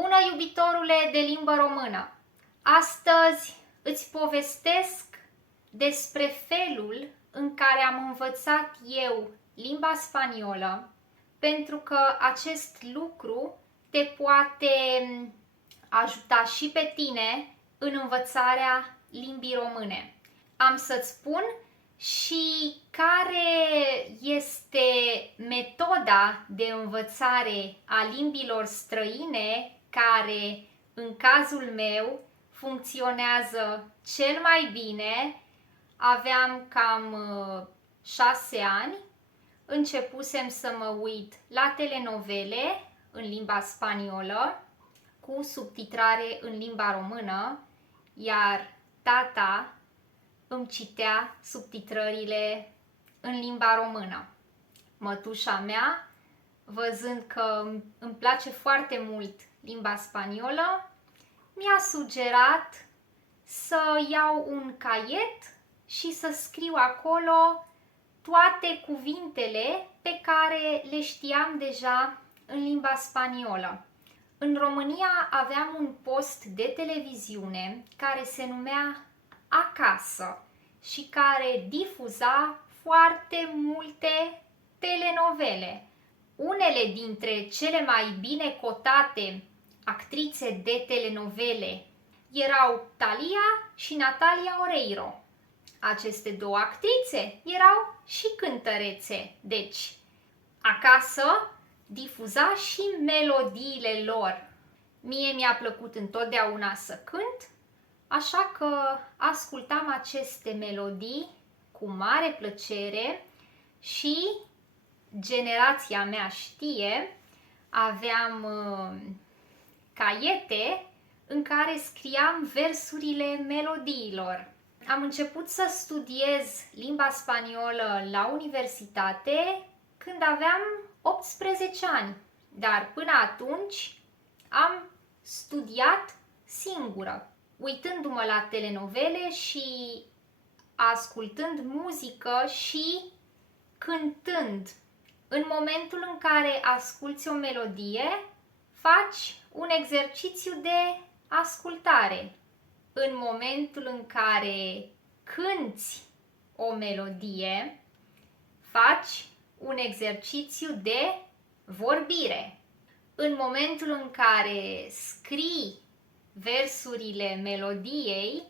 Bună, iubitorule de limbă română! Astăzi îți povestesc despre felul în care am învățat eu limba spaniolă, pentru că acest lucru te poate ajuta și pe tine în învățarea limbii române. Am să-ți spun și care este metoda de învățare a limbilor străine care, în cazul meu, funcționează cel mai bine. Aveam cam 6 ani, începusem să mă uit la telenovele în limba spaniolă cu subtitrare în limba română, iar tata îmi citea subtitrările în limba română. Mătușa mea, văzând că îmi place foarte mult limba spaniolă, mi-a sugerat să iau un caiet și să scriu acolo toate cuvintele pe care le știam deja în limba spaniolă. În România aveam un post de televiziune care se numea Acasă și care difuza foarte multe telenovele. Unele dintre cele mai bine cotate actrițe de telenovele erau Thalia și Natalia Oreiro. Aceste două actrițe erau și cântărețe, deci Acasă difuza și melodiile lor. Mie mi-a plăcut întotdeauna să cânt, așa că ascultam aceste melodii cu mare plăcere și generația mea știe, aveam caiete în care scriam versurile melodiilor. Am început să studiez limba spaniolă la universitate când aveam 18 ani, dar până atunci am studiat singură, uitându-mă la telenovele și ascultând muzică și cântând. În momentul în care asculți o melodie, faci un exercițiu de ascultare. În momentul în care cânți o melodie, faci un exercițiu de vorbire. În momentul în care scrii versurile melodiei,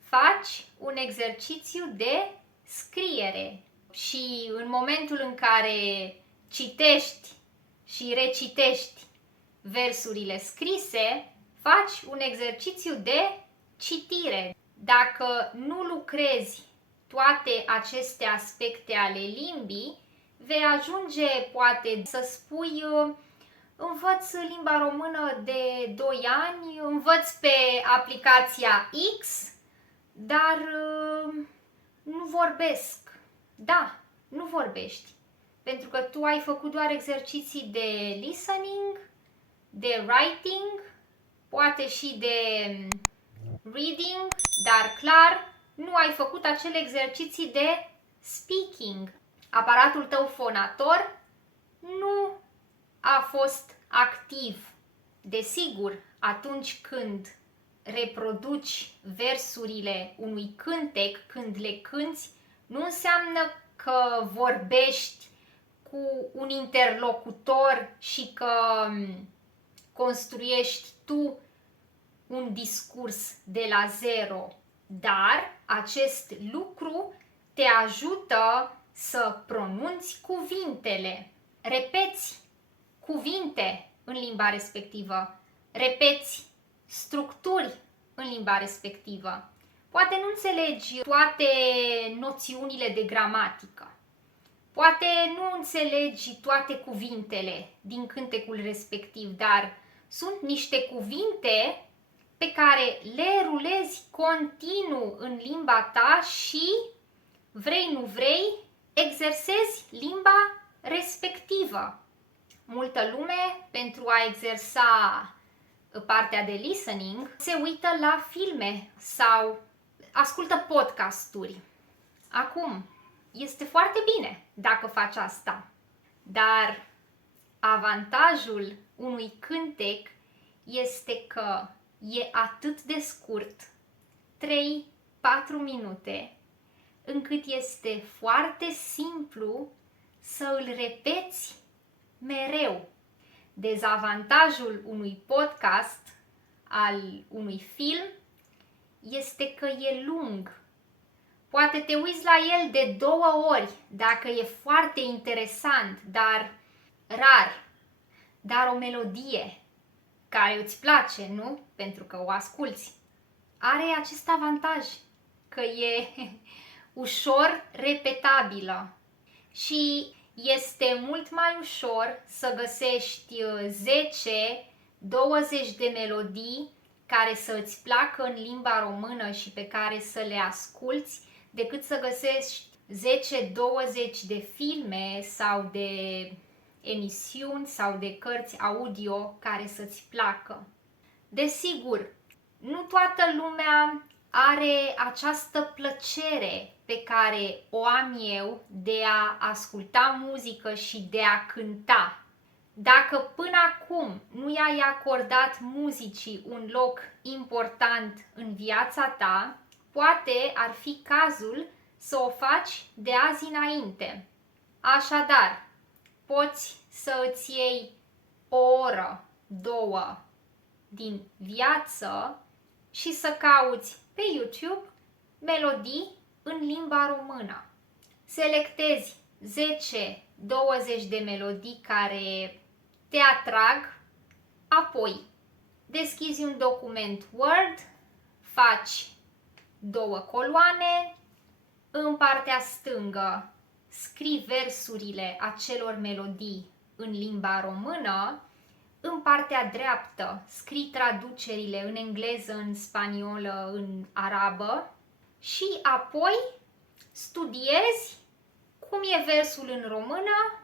faci un exercițiu de scriere. Și în momentul în care citești și recitești versurile scrise, faci un exercițiu de citire. Dacă nu lucrezi toate aceste aspecte ale limbii, vei ajunge poate să spui învăț limba română de 2 ani, învăț pe aplicația X, dar nu vorbesc. Da, nu vorbești, pentru că tu ai făcut doar exerciții de listening, de writing, poate și de reading, dar clar nu ai făcut acele exerciții de speaking. Aparatul tău fonator nu a fost activ. Desigur, atunci când reproduci versurile unui cântec, când le cânți, nu înseamnă că vorbești cu un interlocutor și că construiești tu un discurs de la zero, dar acest lucru te ajută să pronunți cuvintele. Repeți cuvinte în limba respectivă, repeți structuri în limba respectivă. Poate nu înțelegi toate noțiunile de gramatică, poate nu înțelegi toate cuvintele din cântecul respectiv, dar sunt niște cuvinte pe care le rulezi continuu în limba ta și, vrei nu vrei, exersezi limba respectivă. Multă lume, pentru a exersa partea de listening, se uită la filme sau ascultă podcasturi. Acum, este foarte bine dacă faci asta, dar avantajul unui cântec este că e atât de scurt, 3-4 minute, încât este foarte simplu să îl repeți mereu. Dezavantajul unui podcast, al unui film, este că e lung. Poate te uiți la el de 2 ori dacă e foarte interesant, dar rar. Dar o melodie care îți place, nu? Pentru că o asculți. Are acest avantaj că e ușor repetabilă și este mult mai ușor să găsești 10-20 de melodii care să îți placă în limba română și pe care să le asculți, decât să găsești 10-20 de filme sau de emisiuni sau de cărți audio care să-ți placă. Desigur, nu toată lumea are această plăcere pe care o am eu de a asculta muzică și de a cânta. Dacă până acum nu i-ai acordat muzicii un loc important în viața ta, poate ar fi cazul să o faci de azi înainte. Așadar, poți să îți iei o oră, 2 din viață și să cauți pe YouTube melodii în limba română. Selectezi 10-20 de melodii care te atrag, apoi deschizi un document Word, faci 2 coloane, în partea stângă scrii versurile acelor melodii în limba română, în partea dreaptă scrii traducerile în engleză, în spaniolă, în arabă și apoi studiezi cum e versul în română,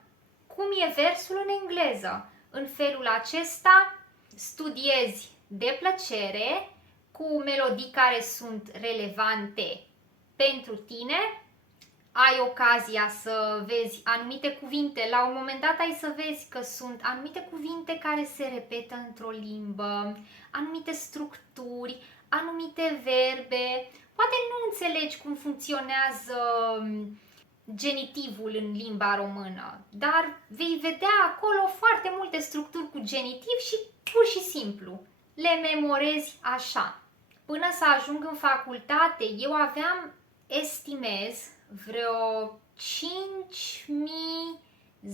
cum e versul în engleză. În felul acesta studiezi de plăcere cu melodii care sunt relevante pentru tine, ai ocazia să vezi anumite cuvinte, la un moment dat ai să vezi că sunt anumite cuvinte care se repetă într-o limbă, anumite structuri, anumite verbe, poate nu înțelegi cum funcționează genitivul în limba română, dar vei vedea acolo foarte multe structuri cu genitiv și pur și simplu le memorezi așa. Până să ajung în facultate, eu aveam, estimez, vreo 5.000, 10.000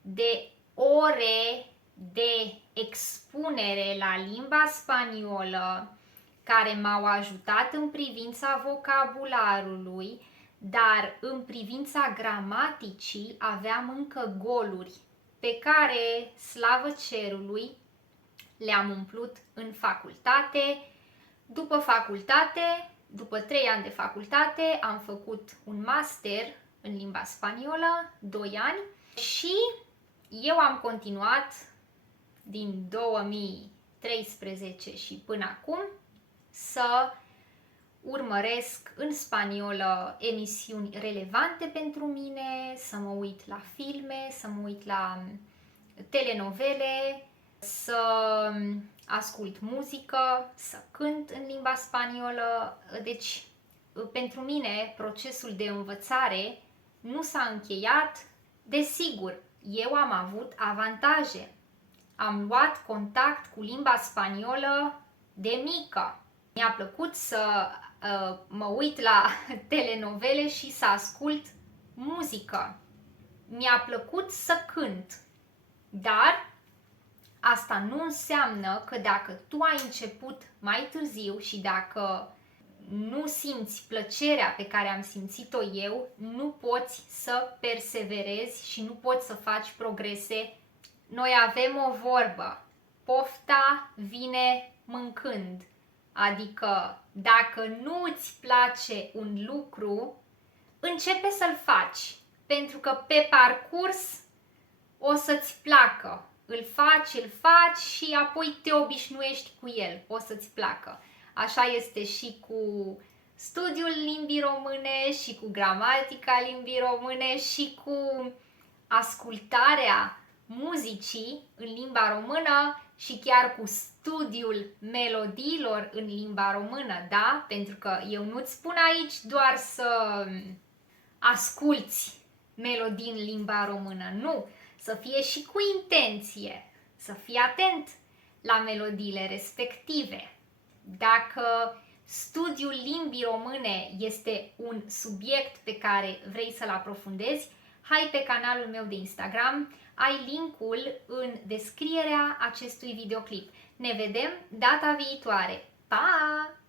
de ore de expunere la limba spaniolă care m-au ajutat în privința vocabularului, dar în privința gramaticii aveam încă goluri pe care, slavă cerului, le-am umplut în facultate. După 3 ani de facultate, am făcut un master în limba spaniolă, 2 ani, și eu am continuat din 2013 și până acum să urmăresc în spaniolă emisiuni relevante pentru mine, să mă uit la filme, să mă uit la telenovele, să ascult muzică, să cânt în limba spaniolă. Deci, pentru mine, procesul de învățare nu s-a încheiat. Desigur, eu am avut avantaje. Am luat contact cu limba spaniolă de mică. Mi-a plăcut să mă uit la telenovele și să ascult muzică. Mi-a plăcut să cânt. Dar asta nu înseamnă că dacă tu ai început mai târziu și dacă nu simți plăcerea pe care am simțit-o eu, nu poți să perseverezi și nu poți să faci progrese. Noi avem o vorbă: pofta vine mâncând. Adică dacă nu îți place un lucru, începe să-l faci, pentru că pe parcurs o să-ți placă. Îl faci și apoi te obișnuiești cu el, o să-ți placă. Așa este și cu studiul limbii române, și cu gramatica limbii române, și cu ascultarea muzicii în limba română și chiar cu studiul melodiilor în limba română, da? Pentru că eu nu-ți spun aici doar să asculți melodii în limba română, nu, să fie și cu intenție, să fii atent la melodiile respective. Dacă studiul limbii române este un subiect pe care vrei să-l aprofundezi, hai pe canalul meu de Instagram, ai linkul în descrierea acestui videoclip. Ne vedem data viitoare. Pa!